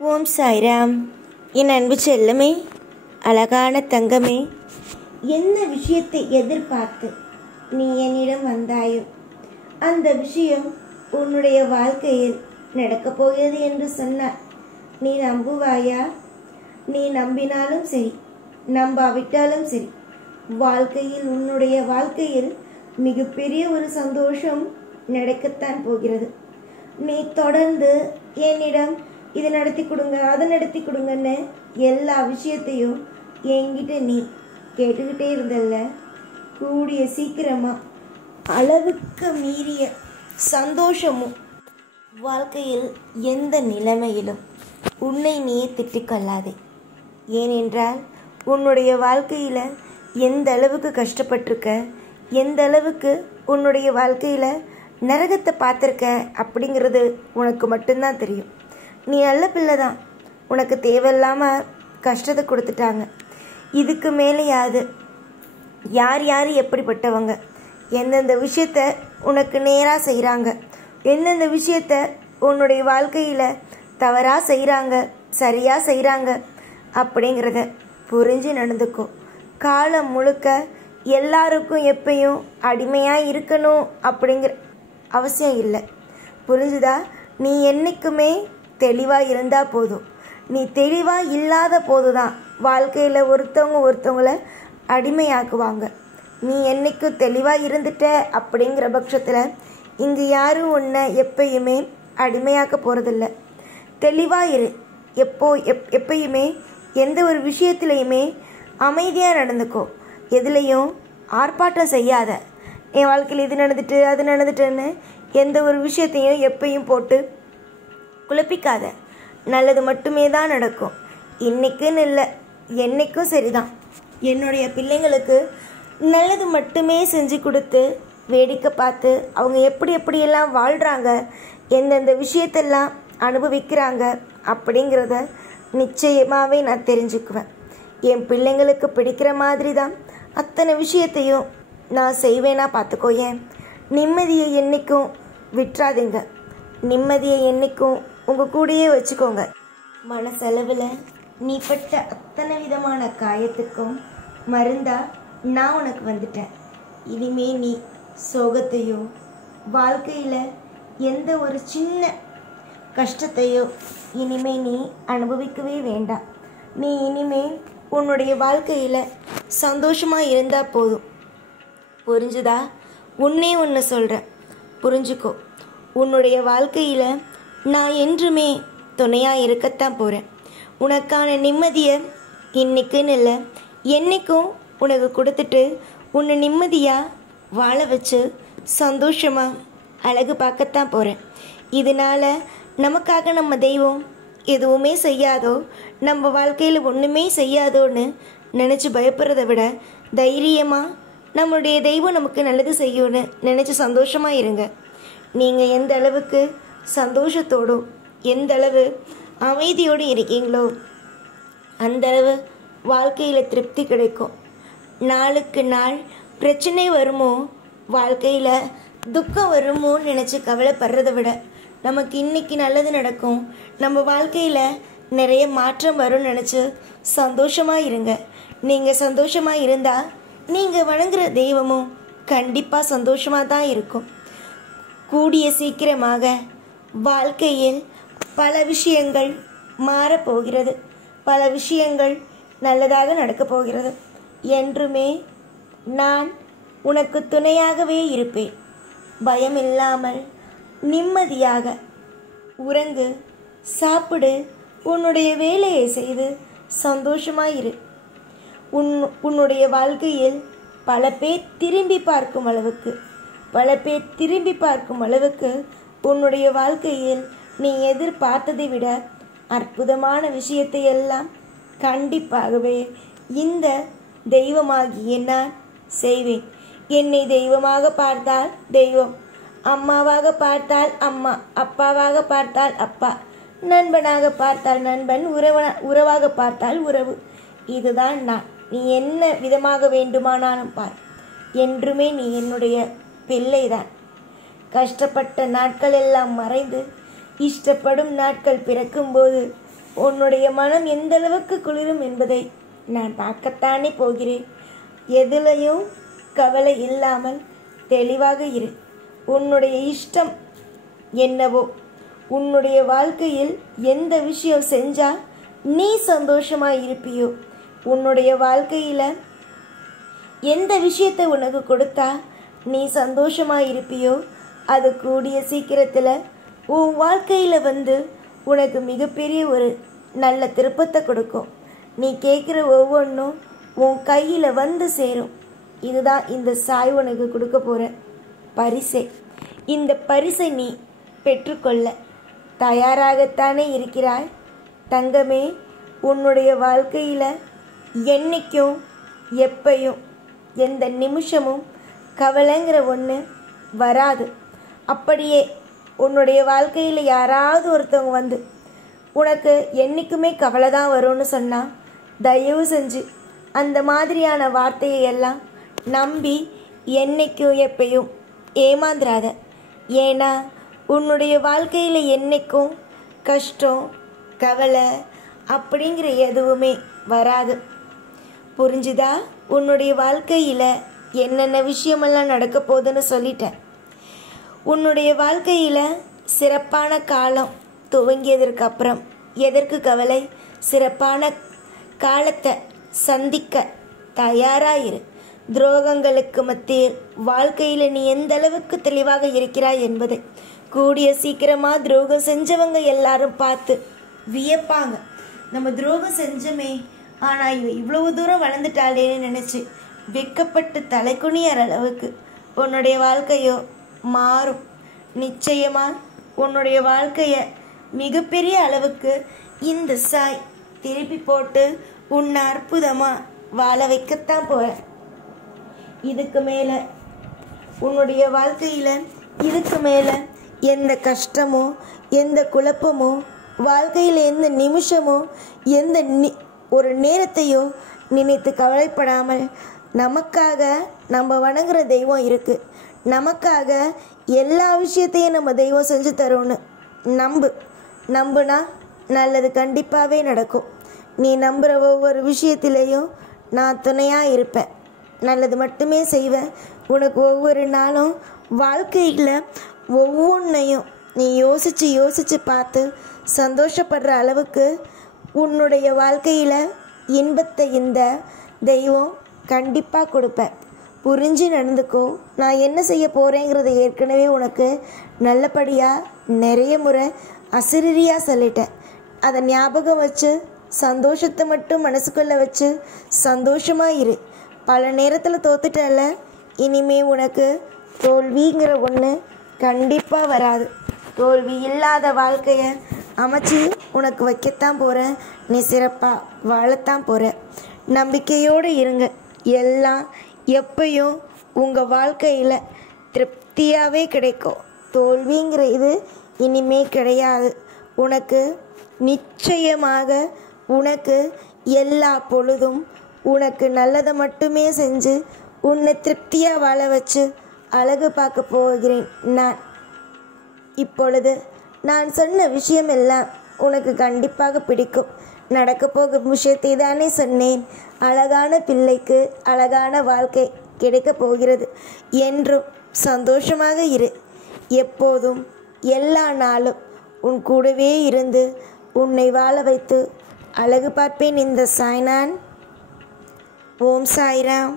ஓம் சாய்ராம். என் அன்பு செல்லமே, அழகான தங்கமே, என்ன விஷயத்தை எதிர்பார்த்து நீ என்னிடம் வந்தாயோ அந்த விஷயம் உன்னுடைய வாழ்க்கையில் நடக்கப் போகிறது என்று சொன்னார். நீ நம்புவாயா? நீ நம்பினாலும் சரி, நம்பாவிட்டாலும் சரி, வாழ்க்கையில் உன்னுடைய வாழ்க்கையில் மிகப்பெரிய ஒரு சந்தோஷம் நடக்கத்தான் போகிறது. நீ தொடர்ந்து என்னிடம் இதை நடத்தி கொடுங்க, அதை நடத்தி கொடுங்கன்னு எல்லா விஷயத்தையும் என்கிட்ட நீ கேட்டுக்கிட்டே இருந்தல்ல, கூடிய சீக்கிரமா அளவுக்கு மீறிய சந்தோஷமும் வாழ்க்கையில் எந்த நிலைமையிலும் உன்னை நீயே திட்டிக்கொள்ளாதே. ஏனென்றால் உன்னுடைய வாழ்க்கையில் எந்த அளவுக்கு கஷ்டப்பட்டிருக்க, எந்த அளவுக்கு உன்னுடைய வாழ்க்கையில் நரகத்தை பார்த்துருக்க அப்படிங்கிறது உனக்கு மட்டும்தான் தெரியும். நீ நல்ல பிள்ளை தான், உனக்கு தேவையில்லாமல் கஷ்டத்தை கொடுத்துட்டாங்க. இதுக்கு மேலேயாவது யார் யார் எப்படிப்பட்டவங்க, எந்தெந்த விஷயத்த உனக்கு நேராக செய்கிறாங்க, எந்தெந்த விஷயத்த உன்னுடைய வாழ்க்கையில் தவறாக செய்கிறாங்க, சரியாக செய்கிறாங்க அப்படிங்கிறத புரிஞ்சு நடந்துக்கோ. காலம் முழுக்க எல்லாருக்கும் எப்பயும் அடிமையாக இருக்கணும் அப்படிங்கிற அவசியம் இல்லை. புரிஞ்சுதா? நீ என்றைக்குமே தெளிவாக இருந்தால் போதும். நீ தெளிவாக இல்லாத போது தான் வாழ்க்கையில் ஒருத்தவங்களை அடிமையாக்குவாங்க. நீ என்றைக்கும் தெளிவாக இருந்துட்ட அப்படிங்கிற பட்சத்தில் இங்கே யாரும் உன்னை எப்பயுமே அடிமையாக்க போகிறதில்ல. தெளிவாக இரு. எப்பயுமே எந்த ஒரு விஷயத்துலையுமே அமைதியாக நடந்துக்கோ. எதுலேயும் ஆர்ப்பாட்டம் செய்யாத. என் வாழ்க்கையில் இது நடந்துட்டு அது நடந்துட்டுன்னு எந்த ஒரு விஷயத்தையும் எப்பயும் போட்டு குழப்பிக்காத. நல்லது மட்டுமே தான் நடக்கும். இன்னைக்குன்னு இல்லை, என்னைக்கும் சரிதான். என்னுடைய பிள்ளைங்களுக்கு நல்லது மட்டுமே செஞ்சு கொடுத்து வேடிக்கை பார்த்து அவங்க எப்படியெல்லாம் வாழ்கிறாங்க, எந்தெந்த விஷயத்தெல்லாம் அனுபவிக்கிறாங்க அப்படிங்கிறத நிச்சயமாகவே நான் தெரிஞ்சுக்குவேன். என் பிள்ளைங்களுக்கு பிடிக்கிற மாதிரி தான் அத்தனை விஷயத்தையும் நான் செய்வேனா பார்த்துக்கோ. ஏன் நிம்மதியை என்றைக்கும் விட்டுறாதீங்க. நிம்மதியை என்றைக்கும் உங்கள் கூடயே வச்சுக்கோங்க. மனசளவில் நீ பட்ட அத்தனை விதமான காயத்துக்கும் மருந்தா நான் உனக்கு வந்துட்டேன். இனிமே நீ சோகத்தையோ வாழ்க்கையில் எந்த ஒரு சின்ன கஷ்டத்தையோ இனிமே நீ அனுபவிக்கவே வேண்டாம். நீ இனிமே உன்னுடைய வாழ்க்கையில் சந்தோஷமாக இருந்தால் போதும். புரிஞ்சுதா? ஒன்று சொல்கிறேன், புரிஞ்சுக்கோ. உன்னுடைய வாழ்க்கையில் நான் என்றுமே துணையாக இருக்கத்தான் போகிறேன். உனக்கான நிம்மதியை இன்னைக்குன்னு இல்லை, என்றைக்கும் உனக்கு கொடுத்துட்டு உன்னை நிம்மதியாக வாழ வச்சு சந்தோஷமாக அழகு பார்க்கத்தான் போகிறேன். இதனால் நமக்காக நம்ம தெய்வம் எதுவுமே செய்யாதோ, நம்ம வாழ்க்கையில் ஒன்றுமே செய்யாதோன்னு நினச்சி பயப்படுறத விட தைரியமாக நம்மளுடைய தெய்வம் நமக்கு நல்லது செய்யும்னு நினச்சி சந்தோஷமாக இருங்க. நீங்கள் எந்த அளவுக்கு சந்தோஷத்தோடும் எந்த அளவு அமைதியோடு இருக்கீங்களோ அந்த அளவு வாழ்க்கையில் திருப்தி கிடைக்கும். நாளுக்கு நாள் பிரச்சனை வருமோ, வாழ்க்கையில் துக்கம் வருமோன்னு நினச்சி கவலைப்படுறத விட நமக்கு இன்றைக்கி நல்லது நடக்கும், நம்ம வாழ்க்கையில் நிறைய மாற்றம் வரும்னு நினச்சி சந்தோஷமாக இருங்க. நீங்கள் சந்தோஷமாக இருந்தால் நீங்கள் வணங்குற தெய்வமும் கண்டிப்பாக சந்தோஷமாக தான் இருக்கும். கூடிய சீக்கிரமாக வாழ்க்கையில் பல விஷயங்கள் மாறப்போகிறது, பல விஷயங்கள் நல்லதாக நடக்கப் போகிறது. என்றுமே நான் உனக்கு துணையாகவே இருப்பேன். பயமில்லாமல் நிம்மதியாக உறங்கு, சாப்பிடு, உன்னுடைய வேலையை செய்து சந்தோஷமாயிரு. உன்னுடைய வாழ்க்கையில் பல பேர் திரும்பி பார்க்கும் அளவுக்கு உன்னுடைய வாழ்க்கையில் நீ எதிர்பார்த்ததை விட அற்புதமான விஷயத்தை எல்லாம் கண்டிப்பாகவே இந்த தெய்வமாகிய நான் செய்வேன். என்னை தெய்வமாக பார்த்தால் தெய்வம், அம்மாவாக பார்த்தால் அம்மா, அப்பாவாக பார்த்தால் அப்பா, நண்பனாக பார்த்தால் நண்பன், உறவாக பார்த்தால் உறவு. இதுதான் நான். நீ என்ன விதமாக வேண்டுமானாலும் பார், என்றுமே நீ என்னுடைய பிள்ளைதான். கஷ்டப்பட்ட நாட்கள் எல்லாம் மறைந்து இஷ்டப்படும் நாட்கள் பிறக்கும்போது உன்னுடைய மனம் எந்த அளவுக்கு குளிரும் என்பதை நான் பார்க்கத்தானே போகிறேன். எதிலையும் கவலை இல்லாமல் தெளிவாக இரு. உன்னுடைய இஷ்டம் என்னவோ, உன்னுடைய வாழ்க்கையில் எந்த விஷயம் செஞ்சால் நீ சந்தோஷமாக இருப்பியோ, உன்னுடைய வாழ்க்கையில் எந்த விஷயத்தை உனக்கு கொடுத்தா நீ சந்தோஷமாக இருப்பியோ, அது கூடிய சீக்கிரத்தில் உன் வாழ்க்கையில் வந்து உனக்கு மிகப்பெரிய ஒரு நல்ல திருப்பத்தை கொடுக்கும். நீ கேட்குற ஒவ்வொன்றும் உன் கையில் வந்து சேரும். இதுதான் இந்த சாய் உனக்கு கொடுக்க போகிற பரிசை. இந்த பரிசை நீ பெற்றுக்கொள்ள தயாராகத்தானே இருக்கிறாய் தங்கமே? உன்னுடைய வாழ்க்கையில் என்னைக்கும் எப்பையும் எந்த நிமிஷமும் கவலைங்கிற ஒன்று வராது. அப்படியே உன்னுடைய வாழ்க்கையில் யாராவது ஒருத்தவங்க வந்து உனக்கு என்றைக்குமே கவலை தான் வரும்னு சொன்னால், தயவு செஞ்சு அந்த மாதிரியான வார்த்தையை எல்லாம் நம்பி என்றைக்கும் எப்பையும் ஏமாந்துராத. ஏன்னா உன்னுடைய வாழ்க்கையில் என்றைக்கும் கஷ்டம் கவலை அப்படிங்கிற எதுவுமே வராது. புரிஞ்சுதா? உன்னுடைய வாழ்க்கையில் என்னென்ன விஷயமெல்லாம் நடக்க போகுதுன்னு சொல்லிட்டேன். உன்னுடைய வாழ்க்கையில் சிறப்பான காலம் துவங்கியதற்கு அப்புறம் எதற்கு கவலை? சிறப்பான காலத்தை சந்திக்க தயாராயிரு. துரோகங்களுக்கு மத்தியில் வாழ்க்கையில் நீ எந்த அளவுக்கு தெளிவாக இருக்கிறாய் என்பதை கூடிய சீக்கிரமாக துரோகம் செஞ்சவங்க எல்லாரும் பார்த்து வியப்பாங்க. நம்ம துரோகம் செஞ்சோமே, ஆனால் இவ்வளவு தூரம் வளர்ந்துட்டாளேன்னு நினச்சி வெக்கப்பட்டு தலைக்குனியற அளவுக்கு உன்னுடைய வாழ்க்கையோ மாறும். நிச்சயமாக உன்னுடைய வாழ்க்கையை மிகப்பெரிய அளவுக்கு இந்த சாய் திருப்பி போட்டு உன்னை அற்புதமாக வாழ வைக்கத்தான் போகிறேன். இதுக்கு மேலே உன்னுடைய வாழ்க்கையில் இதுக்கு மேலே எந்த கஷ்டமோ எந்த குழப்பமோ வாழ்க்கையில் எந்த நிமிஷமோ எந்த ஒரு நேரத்தையோ நினைத்து கவலைப்படாமல், நமக்காக நம்ம வணங்குற தெய்வம் இருக்குது, நமக்காக எல்லா விஷயத்தையும் நம்ம தெய்வம் செஞ்சு தரோன்னு நம்புனா நல்லது கண்டிப்பாகவே நடக்கும். நீ நம்புகிற ஒவ்வொரு விஷயத்திலையும் நான் துணையாக இருப்பேன், நல்லது மட்டுமே செய்வேன். உனக்கு ஒவ்வொரு நாளும் வாழ்க்கையில் ஒவ்வொன்றையும் நீ யோசித்து பார்த்து சந்தோஷப்படுற அளவுக்கு உன்னுடைய வாழ்க்கையில் இன்பத்தை இந்த தெய்வம் கண்டிப்பாக கொடுப்பேன். புரிஞ்சு நடந்துக்கோ. நான் என்ன செய்ய போகிறேங்கிறத ஏற்கனவே உனக்கு நல்லபடியாக நிறைய முறை அசிரியாக சொல்லிட்டேன். அதை ஞாபகம் வச்சு சந்தோஷத்தை மட்டும் மனசுக்குள்ளே வச்சு சந்தோஷமாக இரு. பல நேரத்தில் தோத்துட்டல, இனிமே உனக்கு தோல்விங்கிற ஒன்று கண்டிப்பாக வராது. தோல்வி இல்லாத வாழ்க்கையை அமைச்சு உனக்கு வைக்கத்தான் போகிறேன். நீ சிறப்பாக வாழத்தான் போகிற. நம்பிக்கையோடு இருங்க. எல்லாம் எப்பயும் உங்கள் வாழ்க்கையில் திருப்தியாகவே கிடைக்கும். தோல்விங்கிற இது இனிமே கிடையாது. உனக்கு நிச்சயமாக உனக்கு எல்லா பொழுதும் உனக்கு நல்லதை மட்டுமே செஞ்சு உன்னை திருப்தியாக வாழ வச்சு அழகு பார்க்க போகிறேன் நான். இப்பொழுது நான் சொன்ன விஷயம் எல்லாம் உனக்கு கண்டிப்பாக பிடிக்கும். நடக்க போகும் விஷயத்தை தானே சொன்னேன். அழகான பிள்ளைக்கு அழகான வாழ்க்கை கிடைக்கப் போகிறது. என்றும் சந்தோஷமாக இரு. எப்போதும் எல்லா நாளும் உன் கூடவே இருந்து உன்னை வாழ வைத்து அழகு பார்ப்பேன் இந்த சாய்நான். ஓம் சாய்ராம்.